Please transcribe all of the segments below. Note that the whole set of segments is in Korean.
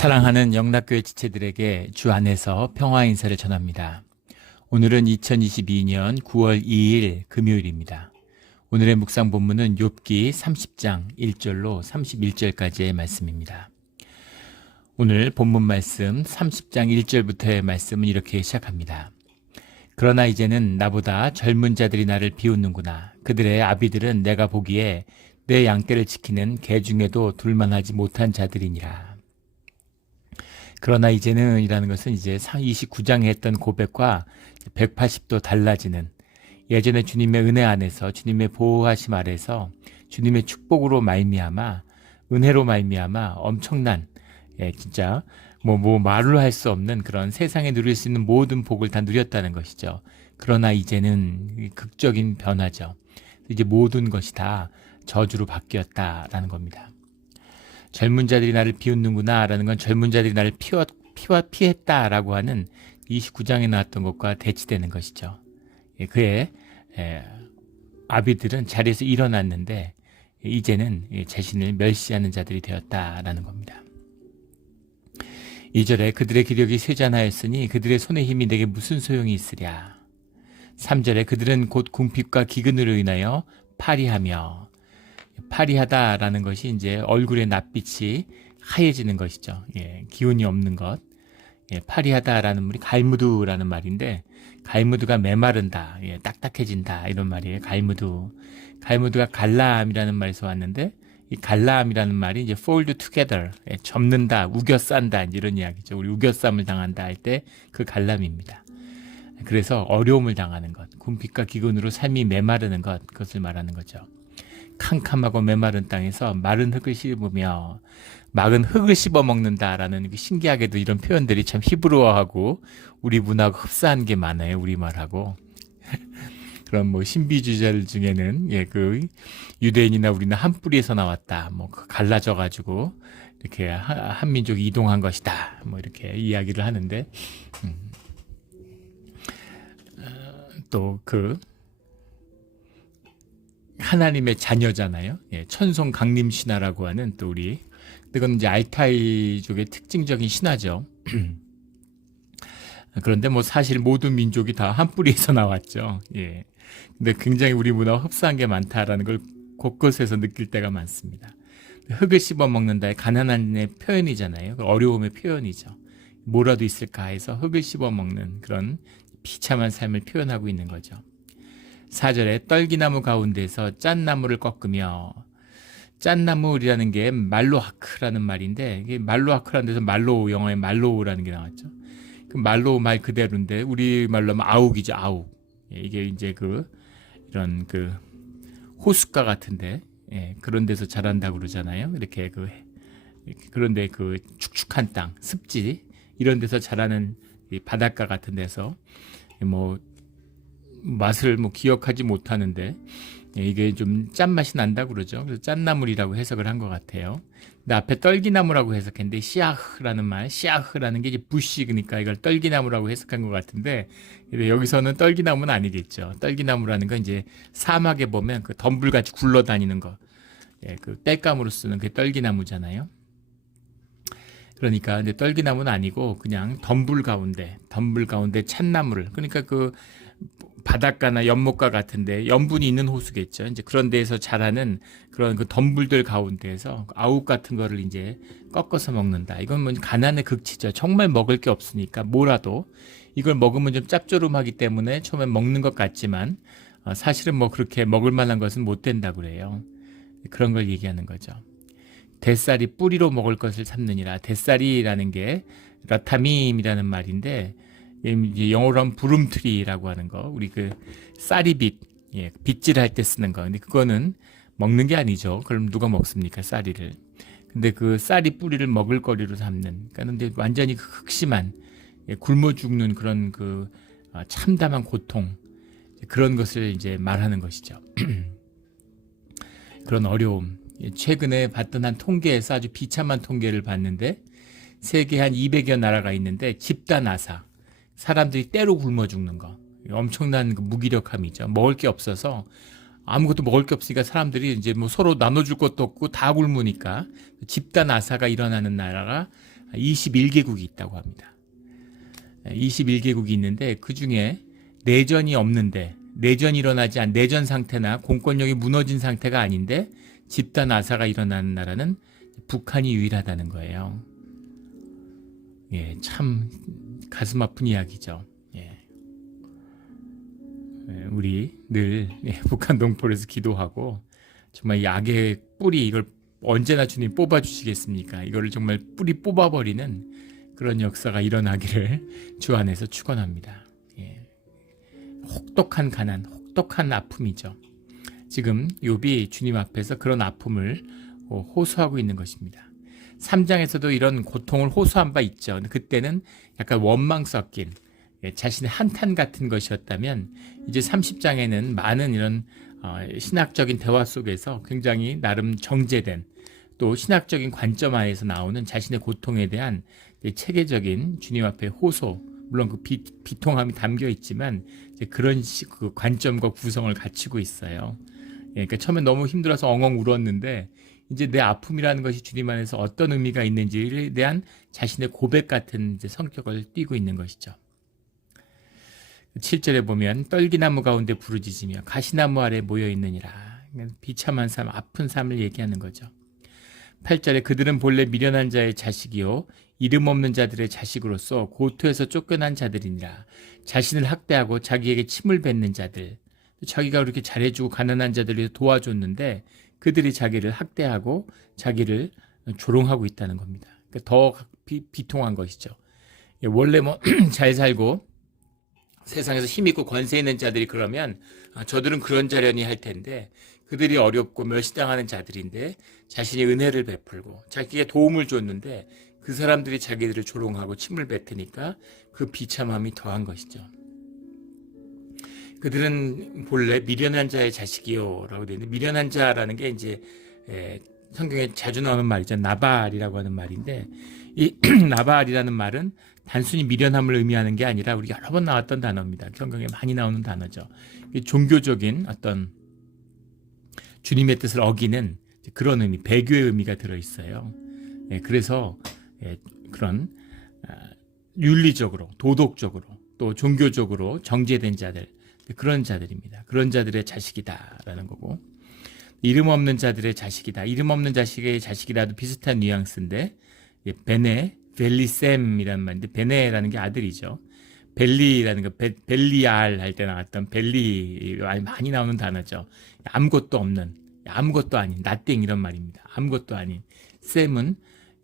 사랑하는 영락교회 지체들에게 주 안에서 평화 인사를 전합니다. 오늘은 2022년 9월 2일 금요일입니다. 오늘의 묵상 본문은 욥기 30장 1절로 31절까지의 말씀입니다. 오늘 본문 말씀 30장 1절부터의 말씀은 이렇게 시작합니다. 그러나 이제는 나보다 젊은 자들이 나를 비웃는구나. 그들의 아비들은 내가 보기에 내 양떼를 지키는 개 중에도 둘만하지 못한 자들이니라. 그러나 이제는 이라는 것은 이제 29장에 했던 고백과 180도 달라지는, 예전에 주님의 은혜 안에서 주님의 보호하심 아래서 주님의 축복으로 말미암아, 은혜로 말미암아 엄청난, 진짜 말로 할 수 없는 그런 세상에 누릴 수 있는 모든 복을 다 누렸다는 것이죠. 그러나 이제는 극적인 변화죠. 이제 모든 것이 다 저주로 바뀌었다라는 겁니다. 젊은 자들이 나를 비웃는구나 라는 건 젊은 자들이 나를 피했다라고 하는 29장에 나왔던 것과 대치되는 것이죠. 그의 아비들은 자리에서 일어났는데 이제는 자신을 멸시하는 자들이 되었다라는 겁니다. 2절에 그들의 기력이 쇠잔하였으니 그들의 손의 힘이 내게 무슨 소용이 있으랴. 3절에 그들은 곧 궁핍과 기근으로 인하여 파리하며, 파리하다라는 것이 이제 얼굴의 낯빛이 하얘지는 것이죠. 기운이 없는 것. 파리하다라는 말이 갈무드라는 말인데, 갈무드가 메마른다, 딱딱해진다 이런 말이에요. 갈무드가 갈라암이라는 말에서 왔는데, 이 갈라암이라는 말이 이제 fold together, 접는다, 우겨싼다 이런 이야기죠. 우리 우겨쌈을 당한다 할 때 그 갈람입니다. 그래서 어려움을 당하는 것, 궁핍과 기근으로 삶이 메마르는 것, 그것을 말하는 거죠. 캄캄하고 메마른 땅에서 마른 흙을 씹으며 막은 흙을 씹어 먹는다라는, 신기하게도 이런 표현들이 참 히브리어하고 우리 문화하고 흡사한 게 많아요. 우리말하고. 그런 신비주의자들 중에는 그 유대인이나 우리는 한 뿌리에서 나왔다, 갈라져 가지고 이렇게 한 민족이 이동한 것이다, 이렇게 이야기를 하는데, 또 하나님의 자녀잖아요. 천송 강림 신화라고 하는, 또 그건 이제 알타이족의 특징적인 신화죠. 그런데 사실 모든 민족이 다 한 뿌리에서 나왔죠. 근데 굉장히 우리 문화와 흡사한 게 많다라는 걸 곳곳에서 느낄 때가 많습니다. 흙을 씹어 먹는다의 가난한의 표현이잖아요. 어려움의 표현이죠. 뭐라도 있을까 해서 흙을 씹어 먹는 그런 비참한 삶을 표현하고 있는 거죠. 4절에 떨기나무 가운데서 짠나무를 꺾으며, 짠나무라는 게 말로하크라는 말인데, 이게 말로하크라는 데서 영어에 말로우라는 게 나왔죠. 그 말로우 말 그대로인데 우리말로 하면 아욱이죠. 아욱. 이게 이제 이런 호숫가 같은데, 그런 데서 자란다고 그러잖아요. 이렇게 그런데 축축한 땅, 습지 이런 데서 자라는 바닷가 같은 데서 맛을 기억하지 못하는데 이게 좀 짠맛이 난다고 그러죠. 그래서 짠나물이라고 해석을 한 것 같아요. 근데 앞에 떨기나무라고 해석했는데, 시아흐라는 게 이제 부시, 그러니까 이걸 떨기나무라고 해석한 것 같은데, 여기서는 떨기나무는 아니겠죠. 떨기나무라는 건 이제 사막에 보면 그 덤불같이 굴러다니는 거, 그 땔감으로 쓰는 그 떨기나무잖아요. 그러니까 근데 떨기나무는 아니고 그냥 덤불 가운데 찻나무를, 그러니까 바닷가나 연못가 같은데 염분이 있는 호수겠죠. 이제 그런 데에서 자라는 그런 덤불들 가운데에서 아욱 같은 거를 이제 꺾어서 먹는다. 이건 가난의 극치죠. 정말 먹을 게 없으니까 뭐라도 이걸 먹으면 좀 짭조름하기 때문에 처음에 먹는 것 같지만 사실은 그렇게 먹을 만한 것은 못 된다고 그래요. 그런 걸 얘기하는 거죠. 대쌀이 뿌리로 먹을 것을 삼느니라. 대쌀이라는 게 라타밈이라는 말인데, 영어로 하면 부름트리라고 하는 거, 우리 쌀이빛, 빗질할 때 쓰는 거. 근데 그거는 먹는 게 아니죠. 그럼 누가 먹습니까, 쌀이를? 근데 쌀이 뿌리를 먹을 거리로 삼는, 그런데 완전히 극심한, 굶어 죽는 그런 참담한 고통, 그런 것을 이제 말하는 것이죠. 그런 어려움. 최근에 봤던 한 통계에서 아주 비참한 통계를 봤는데, 세계 한 200여 나라가 있는데 집단 아사, 사람들이 때로 굶어 죽는 거, 엄청난 무기력함이죠. 먹을 게 없어서, 아무것도 먹을 게 없으니까 사람들이 이제 서로 나눠줄 것도 없고 다 굶으니까 집단 아사가 일어나는 나라가 21개국이 있다고 합니다. 21개국이 있는데 그 중에 내전이 없는데, 내전이 일어나지 않은 내전 상태나 공권력이 무너진 상태가 아닌데 집단 아사가 일어나는 나라는 북한이 유일하다는 거예요. 예, 참 가슴 아픈 이야기죠. 예. 우리 늘 북한 동포에서 기도하고 정말 이 악의 뿌리 이걸 언제나 주님 뽑아주시겠습니까? 이거를 정말 뿌리 뽑아버리는 그런 역사가 일어나기를 주 안에서 축원합니다. 예. 혹독한 가난, 혹독한 아픔이죠. 지금 욥이 주님 앞에서 그런 아픔을 호소하고 있는 것입니다. 3장에서도 이런 고통을 호소한 바 있죠. 그때는 약간 원망 섞인 자신의 한탄 같은 것이었다면 이제 30장에는 많은 이런 신학적인 대화 속에서 굉장히 나름 정제된 또 신학적인 관점 하에서 나오는 자신의 고통에 대한 체계적인 주님 앞에 호소, 물론 그 비통함이 담겨 있지만 이제 그런 그 관점과 구성을 갖추고 있어요. 그러니까 처음에 너무 힘들어서 엉엉 울었는데 이제 내 아픔이라는 것이 주님 안에서 어떤 의미가 있는지에 대한 자신의 고백 같은 이제 성격을 띠고 있는 것이죠. 7절에 보면 떨기나무 가운데 부르짖으며 가시나무 아래 모여 있느니라. 비참한 삶, 아픈 삶을 얘기하는 거죠. 8절에 그들은 본래 미련한 자의 자식이요 이름 없는 자들의 자식으로서 고토에서 쫓겨난 자들이니라. 자신을 학대하고 자기에게 침을 뱉는 자들, 자기가 그렇게 잘해주고 가난한 자들을 도와줬는데 그들이 자기를 학대하고 자기를 조롱하고 있다는 겁니다. 그러니까 더 비통한 것이죠. 원래 뭐 잘 살고 세상에서 힘있고 권세 있는 자들이 그러면 저들은 그런 자려니 할 텐데 그들이 어렵고 멸시당하는 자들인데 자신이 은혜를 베풀고 자기에게 도움을 줬는데 그 사람들이 자기들을 조롱하고 침을 뱉으니까 그 비참함이 더한 것이죠. 그들은 본래 미련한 자의 자식이요 라고 되어 있는데, 미련한 자라는 게 이제 성경에 자주 나오는 말이죠. 나발이라고 하는 말인데, 이 나발이라는 말은 단순히 미련함을 의미하는 게 아니라 우리 여러 번 나왔던 단어입니다. 성경에 많이 나오는 단어죠. 종교적인 어떤 주님의 뜻을 어기는 그런 의미, 배교의 의미가 들어있어요. 그래서 그런 윤리적으로, 도덕적으로, 또 종교적으로 정죄된 자들, 그런 자들입니다. 그런 자들의 자식이다라는 거고, 이름 없는 자들의 자식이다. 이름 없는 자식의 자식이라도 비슷한 뉘앙스인데, 베네, 벨리셈이라는 말인데, 베네라는 게 아들이죠. 벨리라는 거, 벨리알 할 때 나왔던 벨리, 많이 나오는 단어죠. 아무것도 없는, 아무것도 아닌, nothing 이런 말입니다. 아무것도 아닌. 셈은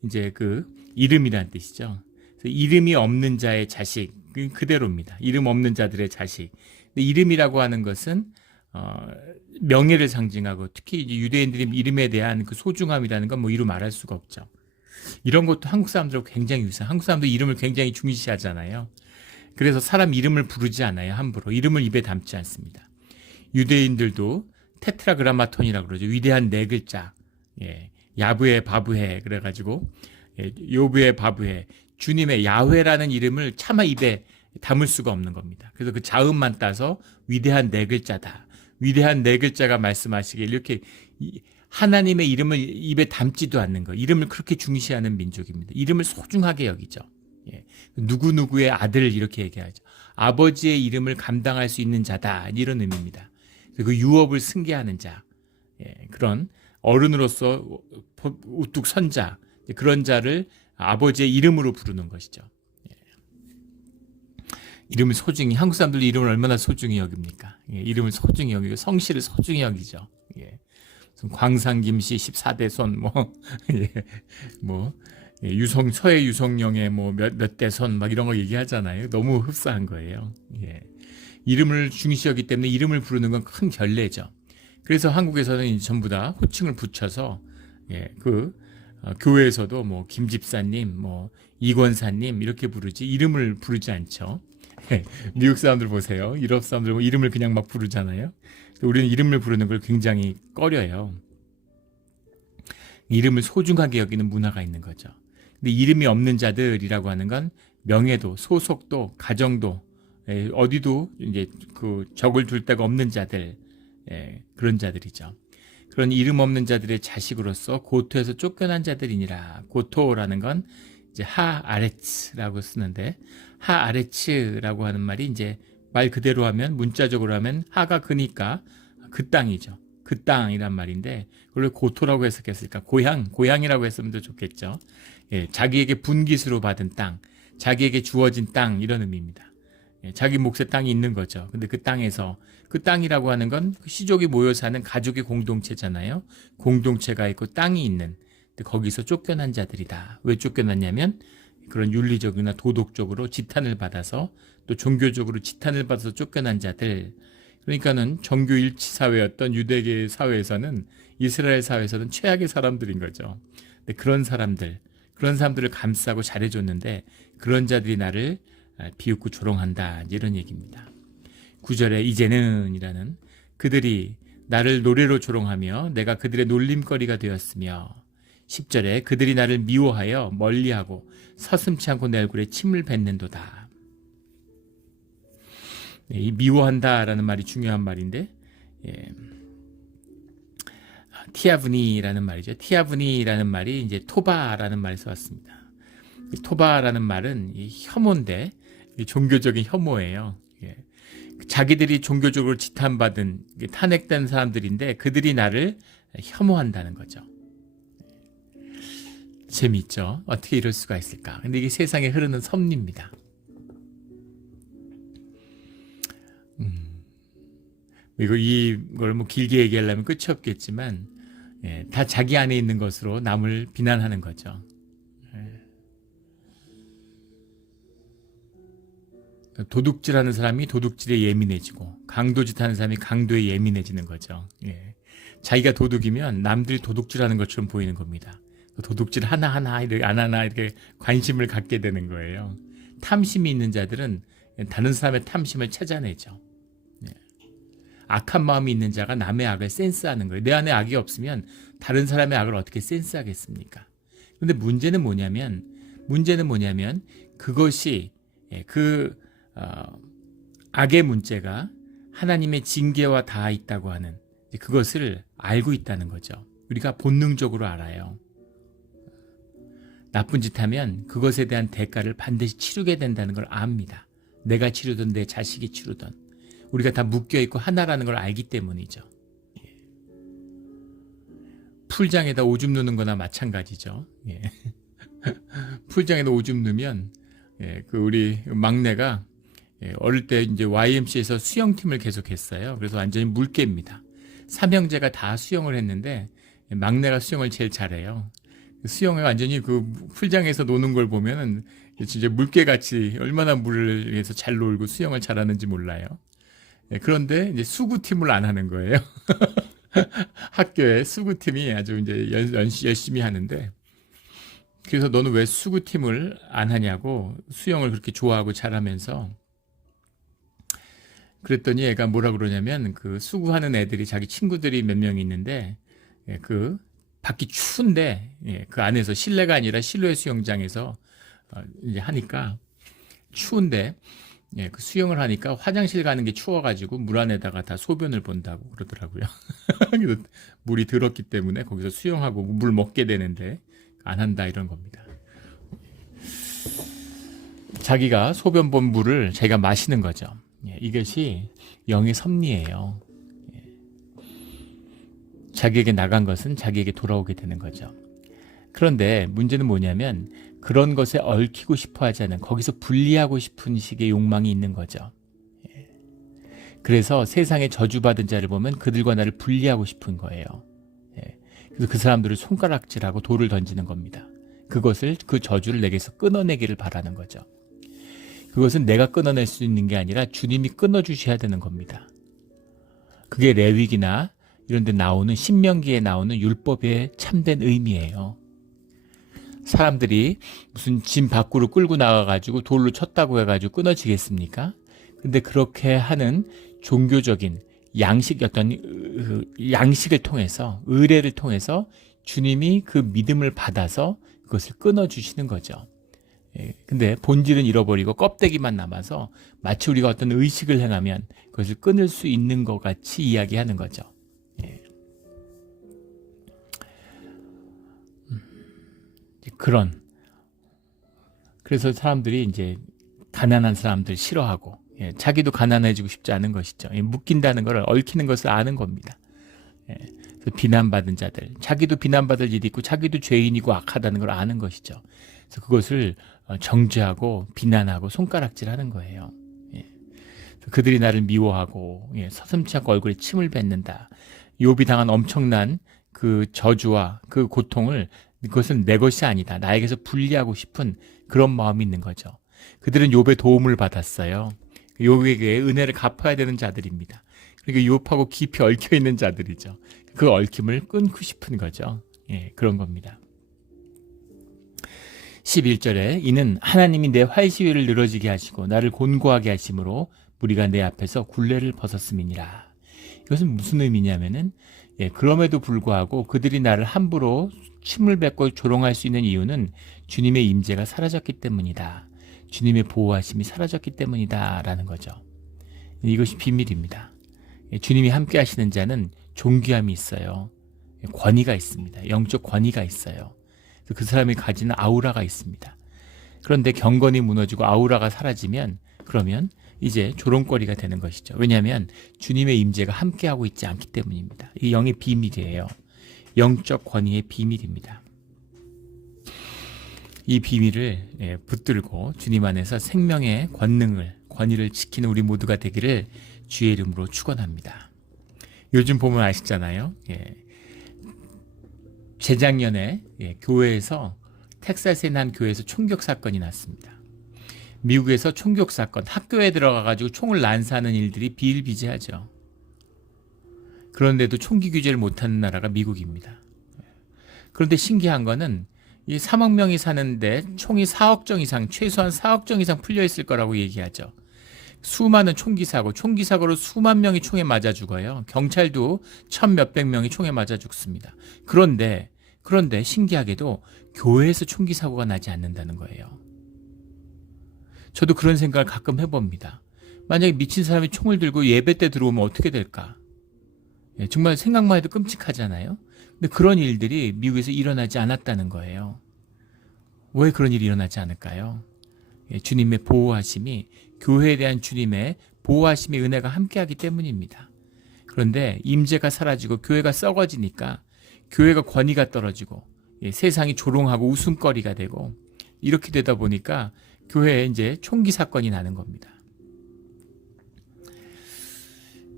이제 그 이름이라는 뜻이죠. 그래서 이름이 없는 자의 자식, 그대로입니다. 이름 없는 자들의 자식. 이름이라고 하는 것은 명예를 상징하고 특히 이제 유대인들의 이름에 대한 그 소중함이라는 건 뭐 이루 말할 수가 없죠. 이런 것도 한국 사람들하고 굉장히 유사해요. 한국 사람도 이름을 굉장히 중시하잖아요. 그래서 사람 이름을 부르지 않아요. 함부로. 이름을 입에 담지 않습니다. 유대인들도 테트라그라마톤이라고 그러죠. 위대한 네 글자. 예. 야브에 바브해 그래가지고 요브에 바브해, 주님의 야훼라는 이름을 차마 입에 담을 수가 없는 겁니다. 그래서 그 자음만 따서 위대한 네 글자다. 위대한 네 글자가 말씀하시길 이렇게 하나님의 이름을 입에 담지도 않는 거. 이름을 그렇게 중시하는 민족입니다. 이름을 소중하게 여기죠. 예. 누구누구의 아들 이렇게 얘기하죠. 아버지의 이름을 감당할 수 있는 자다. 이런 의미입니다. 그 유업을 승계하는 자. 예. 그런 어른으로서 우뚝 선 자. 그런 자를 아버지의 이름으로 부르는 것이죠. 이름을 소중히, 한국 사람들도 이름을 얼마나 소중히 여깁니까? 예, 이름을 소중히 여기고 성씨를 소중히 여기죠. 예. 광상김씨 14대 손, 서해 유성령의 몇 대 손, 막 이런 거 얘기하잖아요. 너무 흡사한 거예요. 예. 이름을 중시 여기 때문에 이름을 부르는 건 큰 결례죠. 그래서 한국에서는 전부 다 호칭을 붙여서, 교회에서도 김집사님, 이권사님 이렇게 부르지, 이름을 부르지 않죠. 미국 사람들 보세요. 유럽 사람들 이름을 그냥 막 부르잖아요. 우리는 이름을 부르는 걸 굉장히 꺼려요. 이름을 소중하게 여기는 문화가 있는 거죠. 근데 이름이 없는 자들이라고 하는 건 명예도, 소속도, 가정도, 어디도 이제 그 적을 둘 데가 없는 자들, 그런 자들이죠. 그런 이름 없는 자들의 자식으로서 고토에서 쫓겨난 자들이니라. 고토라는 건 이제 하아레츠라고 쓰는데, 하아레츠라고 하는 말이 이제 말 그대로 하면, 문자적으로 하면 하가 그니까 그 땅이죠. 그 땅이란 말인데, 그걸 고토라고 해석했으니까 고향이라고 했으면 더 좋겠죠. 예, 자기에게 분깃으로 받은 땅, 자기에게 주어진 땅, 이런 의미입니다. 예, 자기 몫의 땅이 있는 거죠. 근데 그 땅에서, 그 땅이라고 하는 건 시족이 모여 사는 가족의 공동체잖아요. 공동체가 있고 땅이 있는, 근데 거기서 쫓겨난 자들이다. 왜 쫓겨났냐면 그런 윤리적이나 도덕적으로 지탄을 받아서, 또 종교적으로 지탄을 받아서 쫓겨난 자들. 그러니까는 정교 일치 사회였던 유대계 사회에서는, 이스라엘 사회에서는 최악의 사람들인 거죠. 근데 그런 사람들을 감싸고 잘해줬는데, 그런 자들이 나를 비웃고 조롱한다, 이런 얘기입니다. 9절에 이제는 이라는, 그들이 나를 노래로 조롱하며 내가 그들의 놀림거리가 되었으며, 10절에 그들이 나를 미워하여 멀리하고 서슴지 않고 내 얼굴에 침을 뱉는도다. 네, 이 미워한다라는 말이 중요한 말인데, 예. 티아브니라는 말이죠. 티아브니라는 말이 이제 토바라는 말에서 왔습니다. 토바라는 말은 혐오인데, 종교적인 혐오예요. 예. 자기들이 종교적으로 지탄받은, 탄핵된 사람들인데 그들이 나를 혐오한다는 거죠. 재미있죠? 어떻게 이럴 수가 있을까? 근데 이게 세상에 흐르는 섭리입니다. 이걸 뭐 길게 얘기하려면 끝이 없겠지만, 예, 다 자기 안에 있는 것으로 남을 비난하는 거죠. 예. 도둑질하는 사람이 도둑질에 예민해지고, 강도짓하는 사람이 강도에 예민해지는 거죠. 예. 자기가 도둑이면 남들이 도둑질하는 것처럼 보이는 겁니다. 도둑질 하나하나 이렇게 안 하나 이렇게 관심을 갖게 되는 거예요. 탐심이 있는 자들은 다른 사람의 탐심을 찾아내죠. 예. 악한 마음이 있는 자가 남의 악을 센스하는 거예요. 내 안에 악이 없으면 다른 사람의 악을 어떻게 센스하겠습니까? 그런데 문제는 뭐냐면 그것이, 악의 문제가 하나님의 징계와 닿아 있다고 하는, 그것을 알고 있다는 거죠. 우리가 본능적으로 알아요. 나쁜 짓 하면 그것에 대한 대가를 반드시 치르게 된다는 걸 압니다. 내가 치르든 내 자식이 치르든 우리가 다 묶여있고 하나라는 걸 알기 때문이죠. 풀장에다 오줌 누는 거나 마찬가지죠. 예. 풀장에다 오줌 누면, 그 우리 막내가 어릴 때 이제 YMCA에서 수영팀을 계속했어요. 그래서 완전히 물개입니다. 삼형제가 다 수영을 했는데 막내가 수영을 제일 잘해요. 수영을 완전히 그 풀장에서 노는 걸 보면은 진짜 물개같이 얼마나 물을 위해서 잘 놀고 수영을 잘하는지 몰라요. 그런데 이제 수구팀을 안 하는 거예요. 학교에 수구팀이 아주 이제 열심히 하는데, 그래서 너는 왜 수구팀을 안 하냐고, 수영을 그렇게 좋아하고 잘하면서. 그랬더니 애가 뭐라 그러냐면, 그 수구하는 애들이 자기 친구들이 몇 명 있는데, 그 밖이 추운데, 그 안에서 실내가 아니라 실외 수영장에서 이제 하니까 추운데, 그 수영을 하니까 화장실 가는 게 추워가지고 물 안에다가 다 소변을 본다고 그러더라고요. 물이 들었기 때문에 거기서 수영하고 물 먹게 되는데 안 한다, 이런 겁니다. 자기가 소변 본 물을 자기가 마시는 거죠. 이것이 영의 섭리예요. 자기에게 나간 것은 자기에게 돌아오게 되는 거죠. 그런데 문제는 뭐냐면, 그런 것에 얽히고 싶어 하지 않은, 거기서 분리하고 싶은 식의 욕망이 있는 거죠. 그래서 세상에 저주받은 자를 보면 그들과 나를 분리하고 싶은 거예요. 그래서 그 사람들을 손가락질하고 돌을 던지는 겁니다. 그 저주를 내게서 끊어내기를 바라는 거죠. 그것은 내가 끊어낼 수 있는 게 아니라 주님이 끊어주셔야 되는 겁니다. 그게 레위기나 이런 데 나오는, 신명기에 나오는 율법의 참된 의미예요. 사람들이 무슨 짐 밖으로 끌고 나가가지고 돌로 쳤다고 해가지고 끊어지겠습니까? 근데 그렇게 하는 종교적인 양식을 통해서, 의례를 통해서 주님이 그 믿음을 받아서 그것을 끊어주시는 거죠. 근데 본질은 잃어버리고 껍데기만 남아서 마치 우리가 어떤 의식을 행하면 그것을 끊을 수 있는 것 같이 이야기하는 거죠. 그런 그래서 사람들이 이제 가난한 사람들 싫어하고, 자기도 가난해지고 싶지 않은 것이죠. 묶인다는 걸, 얽히는 것을 아는 겁니다. 그래서 비난받은 자들, 자기도 비난받을 일이 있고 자기도 죄인이고 악하다는 걸 아는 것이죠. 그래서 그것을 정죄하고 비난하고 손가락질하는 거예요. 그들이 나를 미워하고 서슴지 않고 얼굴에 침을 뱉는다. 욥이 당한 엄청난 그 저주와 그 고통을, 그것은 내 것이 아니다, 나에게서 분리하고 싶은 그런 마음이 있는 거죠. 그들은 욥의 도움을 받았어요. 욥에게 은혜를 갚아야 되는 자들입니다. 그러니까 욥하고 깊이 얽혀 있는 자들이죠. 그 얽힘을 끊고 싶은 거죠. 그런 겁니다. 11절에 이는 하나님이 내 활시위를 늘어지게 하시고 나를 곤고하게 하심으로 무리가 내 앞에서 굴레를 벗었음이니라. 이것은 무슨 의미냐면은, 그럼에도 불구하고 그들이 나를 함부로 침을 뱉고 조롱할 수 있는 이유는 주님의 임재가 사라졌기 때문이다. 주님의 보호하심이 사라졌기 때문이다 라는 거죠. 이것이 비밀입니다. 주님이 함께 하시는 자는 존귀함이 있어요. 권위가 있습니다. 영적 권위가 있어요. 그 사람이 가지는 아우라가 있습니다. 그런데 경건이 무너지고 아우라가 사라지면, 그러면 이제 조롱거리가 되는 것이죠. 왜냐하면 주님의 임재가 함께하고 있지 않기 때문입니다. 이 영의 비밀이에요. 영적 권위의 비밀입니다. 이 비밀을 붙들고 주님 안에서 생명의 권위를 지키는 우리 모두가 되기를 주의 이름으로 축원합니다. 요즘 보면 아시잖아요. 재작년에 교회에서, 텍사스의 한 교회에서 총격 사건이 났습니다. 미국에서 총격 사건, 학교에 들어가가지고 총을 난사하는 일들이 비일비재하죠. 그런데도 총기 규제를 못하는 나라가 미국입니다. 그런데 신기한 거는 이 3억 명이 사는데 총이 4억 정 이상, 최소한 4억 정 이상 풀려 있을 거라고 얘기하죠. 수많은 총기 사고로 수만 명이 총에 맞아 죽어요. 경찰도 1,000몇백 명이 총에 맞아 죽습니다. 그런데 신기하게도 교회에서 총기 사고가 나지 않는다는 거예요. 저도 그런 생각을 가끔 해봅니다. 만약에 미친 사람이 총을 들고 예배 때 들어오면 어떻게 될까? 정말 생각만 해도 끔찍하잖아요. 근데 그런 일들이 미국에서 일어나지 않았다는 거예요. 왜 그런 일이 일어나지 않을까요? 주님의 보호하심이, 교회에 대한 주님의 보호하심의 은혜가 함께하기 때문입니다. 그런데 임재가 사라지고 교회가 썩어지니까 교회가 권위가 떨어지고 세상이 조롱하고 웃음거리가 되고, 이렇게 되다 보니까 교회에 이제 총기 사건이 나는 겁니다.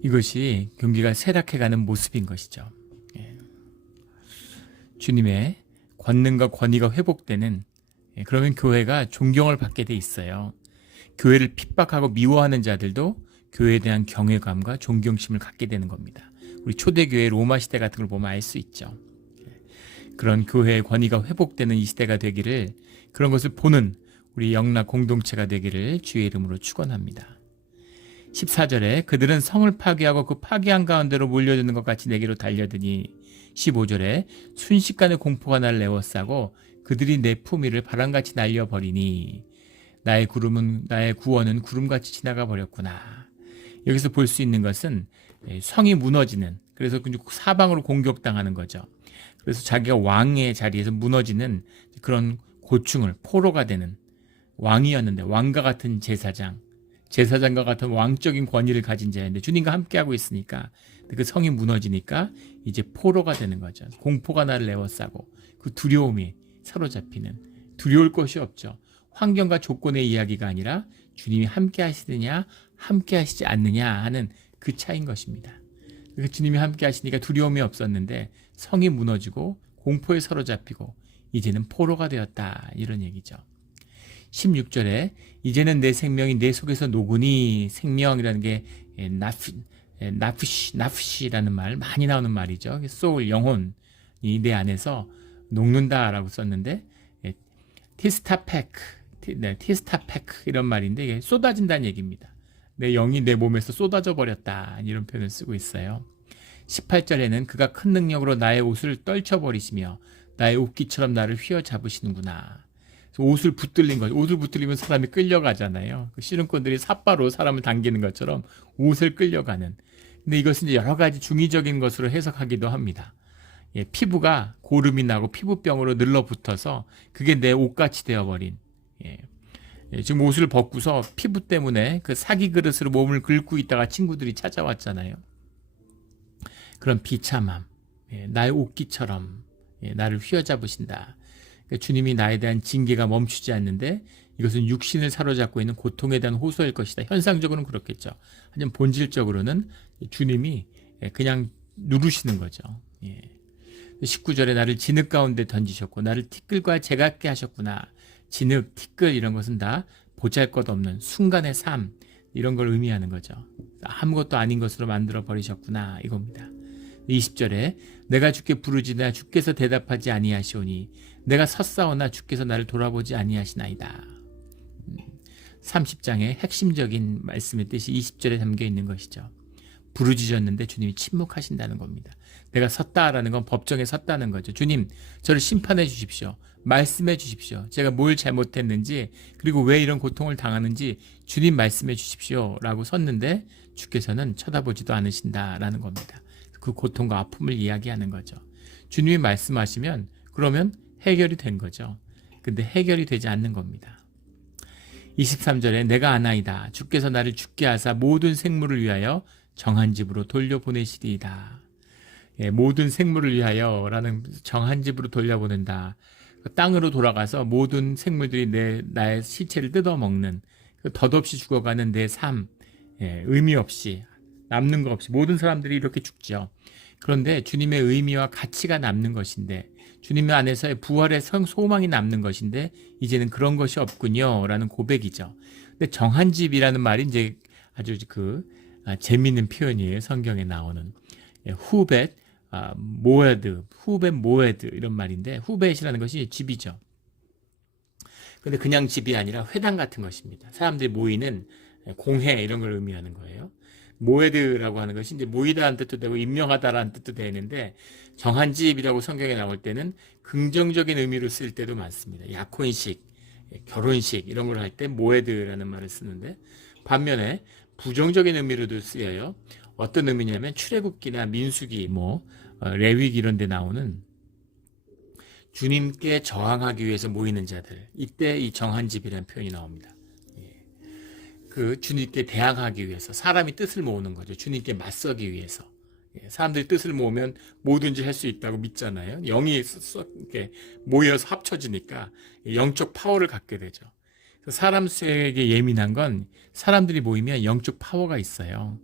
이것이 경기가 쇠락해가는 모습인 것이죠. 주님의 권능과 권위가 회복되는, 그러면 교회가 존경을 받게 돼 있어요. 교회를 핍박하고 미워하는 자들도 교회에 대한 경외감과 존경심을 갖게 되는 겁니다. 우리 초대교회 로마 시대 같은 걸 보면 알 수 있죠. 그런 교회의 권위가 회복되는 이 시대가 되기를, 그런 것을 보는 우리 영락 공동체가 되기를 주의 이름으로 축원합니다. 14절에 그들은 성을 파괴하고 그 파괴한 가운데로 몰려드는 것 같이 내게로 달려드니, 15절에 순식간에 공포가 나를 에워싸고 그들이 내 품위를 바람같이 날려버리니, 나의 구원은 구름같이 지나가 버렸구나. 여기서 볼 수 있는 것은 성이 무너지는, 그래서 사방으로 공격당하는 거죠. 그래서 자기가 왕의 자리에서 무너지는 그런 고충을, 포로가 되는, 왕이었는데 왕과 같은 제사장과 같은 왕적인 권위를 가진 자였는데 주님과 함께하고 있으니까 그 성이 무너지니까 이제 포로가 되는 거죠. 공포가 나를 에워싸고 그 두려움이 사로잡히는, 두려울 것이 없죠. 환경과 조건의 이야기가 아니라 주님이 함께 하시느냐 함께 하시지 않느냐 하는 그 차이인 것입니다. 그러니까 주님이 함께 하시니까 두려움이 없었는데 성이 무너지고 공포에 사로잡히고 이제는 포로가 되었다, 이런 얘기죠. 16절에 이제는 내 생명이 내 속에서 녹으니, 생명이라는 게 나프시라는 말, 많이 나오는 말이죠. 소울, 영혼이 내 안에서 녹는다라고 썼는데, 티스타페크 이런 말인데, 이게 쏟아진다는 얘기입니다. 내 영이 내 몸에서 쏟아져 버렸다, 이런 표현을 쓰고 있어요. 18절에는 그가 큰 능력으로 나의 옷을 떨쳐버리시며 나의 옷깃처럼 나를 휘어잡으시는구나. 옷을 붙들린 거죠. 옷을 붙들리면 사람이 끌려가잖아요. 씨름꾼들이 삿바로 사람을 당기는 것처럼 옷을 끌려가는. 근데 이것은 이제 여러 가지 중의적인 것으로 해석하기도 합니다. 피부가 고름이 나고 피부병으로 늘러붙어서 그게 내 옷같이 되어버린, 지금 옷을 벗고서 피부 때문에 그 사기 그릇으로 몸을 긁고 있다가 친구들이 찾아왔잖아요. 그런 비참함, 나의 옷깃처럼 나를 휘어잡으신다. 그러니까 주님이 나에 대한 징계가 멈추지 않는데 이것은 육신을 사로잡고 있는 고통에 대한 호소일 것이다. 현상적으로는 그렇겠죠. 하지만 본질적으로는 주님이 그냥 누르시는 거죠. 19절에 나를 진흙 가운데 던지셨고 나를 티끌과 제같게 하셨구나. 진흙, 티끌 이런 것은 다 보잘것없는 순간의 삶 이런 걸 의미하는 거죠. 아무것도 아닌 것으로 만들어 버리셨구나 이겁니다. 20절에 내가 주께 부르짖으나 주께서 대답하지 아니하시오니 내가 섰사오나 주께서 나를 돌아보지 아니하시나이다. 30장의 핵심적인 말씀의 뜻이 20절에 담겨 있는 것이죠. 부르짖었는데 주님이 침묵하신다는 겁니다. 내가 섰다라는 건 법정에 섰다는 거죠. 주님, 저를 심판해 주십시오. 말씀해 주십시오. 제가 뭘 잘못했는지 그리고 왜 이런 고통을 당하는지 주님 말씀해 주십시오 라고 섰는데 주께서는 쳐다보지도 않으신다라는 겁니다. 그 고통과 아픔을 이야기하는 거죠. 주님이 말씀하시면 그러면 해결이 된 거죠. 근데 해결이 되지 않는 겁니다. 23절에 내가 아나이다. 주께서 나를 죽게 하사 모든 생물을 위하여 정한 집으로 돌려보내시리이다. 모든 생물을 위하여 라는 정한 집으로 돌려보낸다. 땅으로 돌아가서 모든 생물들이 나의 시체를 뜯어먹는 덧없이 죽어가는 내 삶, 의미 없이 남는 거 없이 모든 사람들이 이렇게 죽죠. 그런데 주님의 의미와 가치가 남는 것인데 주님 안에서의 부활의 소망이 남는 것인데 이제는 그런 것이 없군요 라는 고백이죠. 근데 정한 집이라는 말이 이제 아주 재미있는 표현이에요. 성경에 나오는 후벳 모에드 이런 말인데 후벳이라는 것이 집이죠. 근데 그냥 집이 아니라 회당 같은 것입니다. 사람들이 모이는 공회 이런 걸 의미하는 거예요. 모에드라고 하는 것이 이제 모이다라는 뜻도 되고 임명하다라는 뜻도 되는데 정한 집이라고 성경에 나올 때는 긍정적인 의미로 쓸 때도 많습니다. 약혼식, 결혼식 이런 걸 할 때 모에드라는 말을 쓰는데 반면에 부정적인 의미로도 쓰여요. 어떤 의미냐면 출애굽기나 민수기, 레위기 이런 데 나오는 주님께 저항하기 위해서 모이는 자들 이때 이 정한 집이라는 표현이 나옵니다. 그 주님께 대항하기 위해서 사람이 뜻을 모으는 거죠. 주님께 맞서기 위해서. 사람들이 뜻을 모으면 뭐든지 할 수 있다고 믿잖아요. 영이 이렇게 모여서 합쳐지니까 영적 파워를 갖게 되죠. 사람 수에게 예민한 건 사람들이 모이면 영적 파워가 있어요.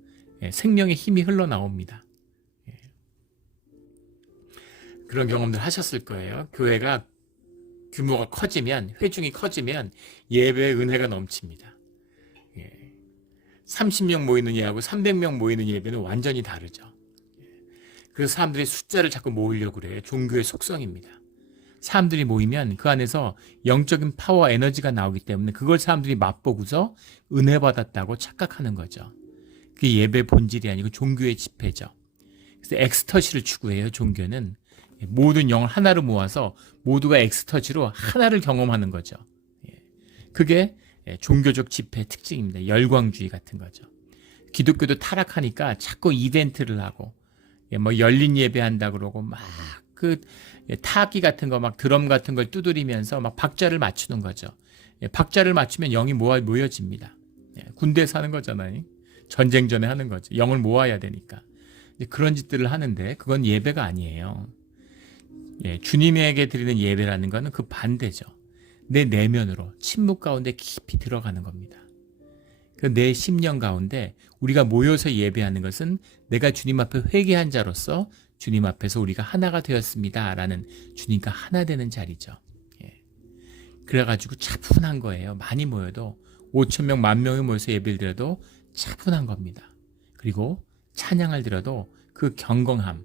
생명의 힘이 흘러나옵니다. 그런 경험들 하셨을 거예요. 교회가 규모가 커지면, 회중이 커지면 예배의 은혜가 넘칩니다. 30명 모이는 예하고 300명 모이는 예배는 완전히 다르죠. 그래서 사람들이 숫자를 자꾸 모으려고 그래요. 종교의 속성입니다. 사람들이 모이면 그 안에서 영적인 파워, 에너지가 나오기 때문에 그걸 사람들이 맛보고서 은혜 받았다고 착각하는 거죠. 그게 예배 본질이 아니고 종교의 집회죠. 그래서 엑스터시를 추구해요. 종교는 모든 영을 하나로 모아서 모두가 엑스터시로 하나를 경험하는 거죠. 그게 종교적 집회의 특징입니다. 열광주의 같은 거죠. 기독교도 타락하니까 자꾸 이벤트를 하고 열린 예배한다 그러고 막 타악기 같은 거 막 드럼 같은 걸 두드리면서 막 박자를 맞추는 거죠. 박자를 맞추면 영이 모여집니다. 군대에서 하는 거잖아요. 전쟁 전에 하는 거죠. 영을 모아야 되니까. 그런 짓들을 하는데 그건 예배가 아니에요. 주님에게 드리는 예배라는 것은 그 반대죠. 내 내면으로 침묵 가운데 깊이 들어가는 겁니다. 내 심령 가운데 우리가 모여서 예배하는 것은 내가 주님 앞에 회개한 자로서 주님 앞에서 우리가 하나가 되었습니다 라는 주님과 하나 되는 자리죠. 그래가지고 차분한 거예요. 많이 모여도 5,000명, 10,000명이 모여서 예배를 드려도 차분한 겁니다. 그리고 찬양을 드려도 그 경건함,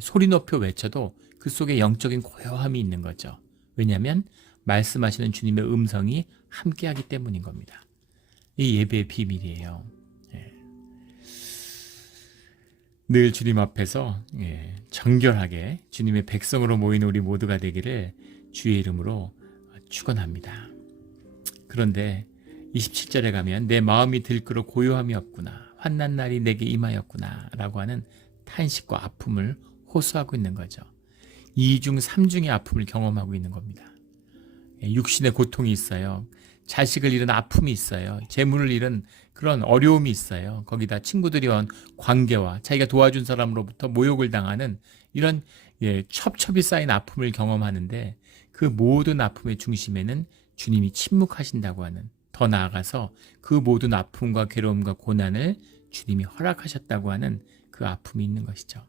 소리 높여 외쳐도 그 속에 영적인 고요함이 있는 거죠. 왜냐하면 말씀하시는 주님의 음성이 함께하기 때문인 겁니다. 이 예배의 비밀이에요. 늘 주님 앞에서 정결하게 주님의 백성으로 모이는 우리 모두가 되기를 주의 이름으로 축원합니다. 그런데 27절에 가면 내 마음이 들끓어 고요함이 없구나. 환난 날이 내게 임하였구나 라고 하는 탄식과 아픔을 호소하고 있는 거죠. 2중 3중의 아픔을 경험하고 있는 겁니다. 육신의 고통이 있어요. 자식을 잃은 아픔이 있어요. 재물을 잃은 그런 어려움이 있어요. 거기다 친구들이 온 관계와 자기가 도와준 사람으로부터 모욕을 당하는 이런 첩첩이 쌓인 아픔을 경험하는데 그 모든 아픔의 중심에는 주님이 침묵하신다고 하는, 더 나아가서 그 모든 아픔과 괴로움과 고난을 주님이 허락하셨다고 하는 그 아픔이 있는 것이죠.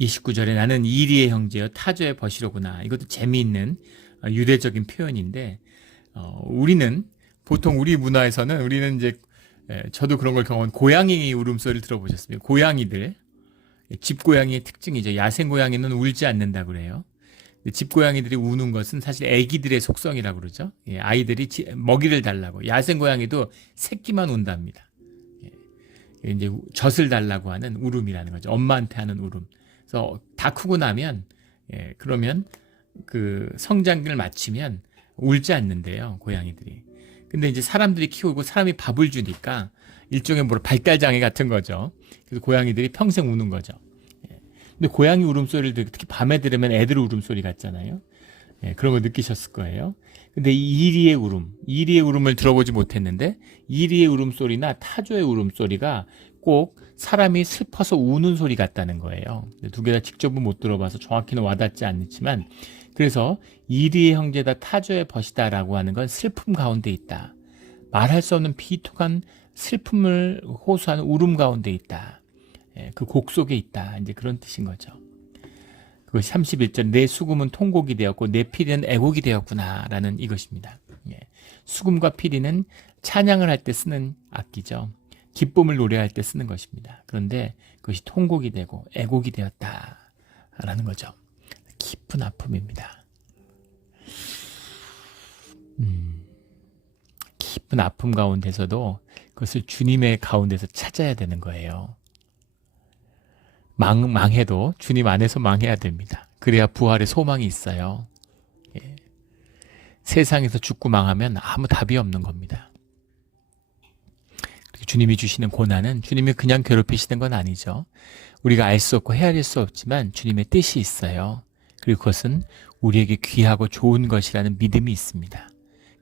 29절에 나는 이리의 형제여 타조의 버시로구나. 이것도 재미있는 유대적인 표현인데 우리는 보통 우리 문화에서는 우리는 이제 저도 그런 걸 경험한 고양이 울음소리를 들어보셨습니까? 고양이들 집고양이의 특징이죠. 야생고양이는 울지 않는다고 그래요. 집고양이들이 우는 것은 사실 아기들의 속성이라고 그러죠. 아이들이 먹이를 달라고. 야생고양이도 새끼만 운답니다. 이제 젖을 달라고 하는 울음이라는 거죠. 엄마한테 하는 울음. 그래서 다 크고 나면 그러면 그 성장기를 마치면 울지 않는데요, 고양이들이. 근데 이제 사람들이 키우고 사람이 밥을 주니까 일종의 발달장애 같은 거죠. 그래서 고양이들이 평생 우는 거죠. 근데 고양이 울음소리를 특히 밤에 들으면 애들 울음소리 같잖아요. 그런 거 느끼셨을 거예요. 근데 이 이리의 울음을 들어보지 못했는데 이리의 울음소리나 타조의 울음소리가 꼭 사람이 슬퍼서 우는 소리 같다는 거예요. 두 개 다 직접은 못 들어봐서 정확히는 와닿지 않지만, 그래서 이리의 형제다 타조의 벗이다라고 하는 건 슬픔 가운데 있다. 말할 수 없는 비통한 슬픔을 호소하는 울음 가운데 있다. 그 곡 속에 있다. 이제 그런 뜻인 거죠. 그것이 31절 내 수금은 통곡이 되었고 내 피리는 애곡이 되었구나 라는 이것입니다. 수금과 피리는 찬양을 할 때 쓰는 악기죠. 기쁨을 노래할 때 쓰는 것입니다. 그런데 그것이 통곡이 되고 애곡이 되었다라는 거죠. 깊은 아픔입니다. 깊은 아픔 가운데서도 그것을 주님의 가운데서 찾아야 되는 거예요. 망해도 주님 안에서 망해야 됩니다. 그래야 부활의 소망이 있어요. 세상에서 죽고 망하면 아무 답이 없는 겁니다. 주님이 주시는 고난은 주님이 그냥 괴롭히시는 건 아니죠. 우리가 알 수 없고 헤아릴 수 없지만 주님의 뜻이 있어요. 그리고 그것은 우리에게 귀하고 좋은 것이라는 믿음이 있습니다.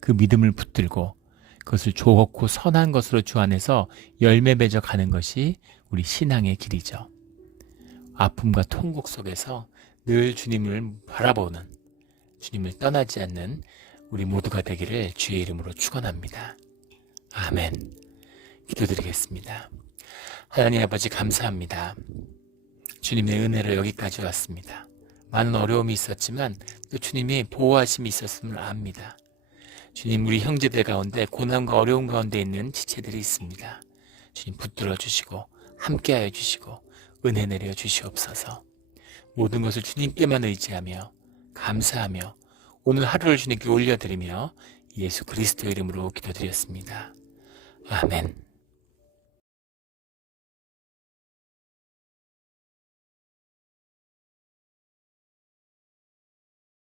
그 믿음을 붙들고 그것을 좋고 선한 것으로 주 안에서 열매 맺어 가는 것이 우리 신앙의 길이죠. 아픔과 통곡 속에서 늘 주님을 바라보는, 주님을 떠나지 않는 우리 모두가 되기를 주의 이름으로 축원합니다. 아멘. 기도드리겠습니다. 하나님 아버지 감사합니다. 주님의 은혜로 여기까지 왔습니다. 많은 어려움이 있었지만 또 주님의 보호하심이 있었음을 압니다. 주님, 우리 형제들 가운데 고난과 어려움 가운데 있는 지체들이 있습니다. 주님 붙들어 주시고 함께하여 주시고 은혜 내려 주시옵소서. 모든 것을 주님께만 의지하며 감사하며 오늘 하루를 주님께 올려드리며 예수 그리스도 이름으로 기도드렸습니다. 아멘.